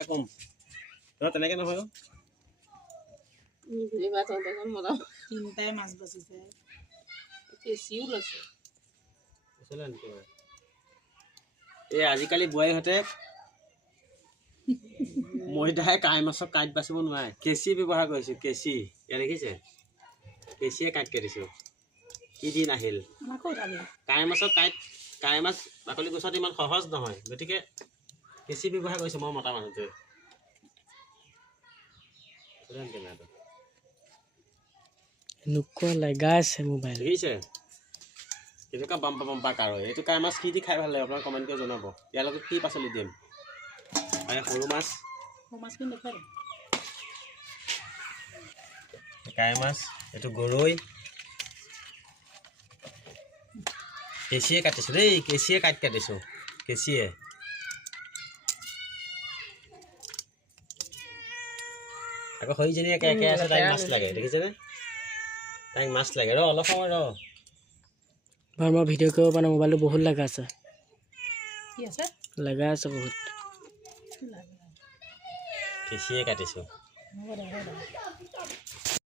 কম তেনেকে নহয় তিনটাই মাছ বাচিছে কেঁচিও লৈছে এই আজিকালি বোৱাৰীহঁতে মৈদাই কাঁই মাছক কাঁইট বাচিব নোৱাৰে কেঁচি ব্যৱহাৰ কৰিছোঁ কেঁচি ইয়াত দেখিছে কেঁচিয়ে কাঁইটকে দিছোঁ কি দিন আহিল কাঁই মাছৰ কাঁই মাছ বাকলি গুচোৱাটো ইমান সহজ নহয় গতিকে কেঁচি ব্যৱহাৰ কৰিছোঁ মই মতা মানুহটোৱে এনেকুৱা লগা আছে মোবাইল দেখিছে কেনেকুৱা বাম্পা কাৰো এইটো কাঁই মাছ কি দি খাই ভাল লাগে আপোনাক কমেণ্ট কৰি জনাব ইয়াৰ লগত কি পাচলি দিম সৰু মাছ কাঁই মাছ এইটো গৰৈ কেঁচিয়ে কাটিছোঁ দেই কেঁচিয়ে কাটিছোঁ কেঁচিয়ে আকৌ সৈজনী একে একে আছে তাইক মাছ লাগে দেখিছেনে তাইক মাছ লাগে অলপ সময় বাৰু মই ভিডিঅ' কৰিব পৰা নাই মোবাইলটো বহুত লগা আছে কি আছে লগা আছে বহুত কেঁচিয়ে কাটিছোঁ হ'ব দে